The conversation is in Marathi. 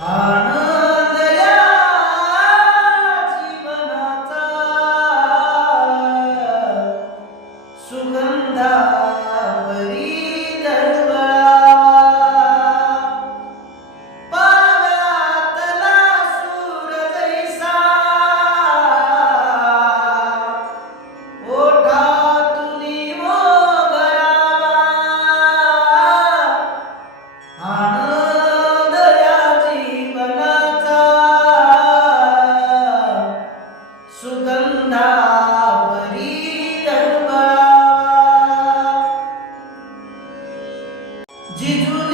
आनंद जीवनाचा सुख जिजु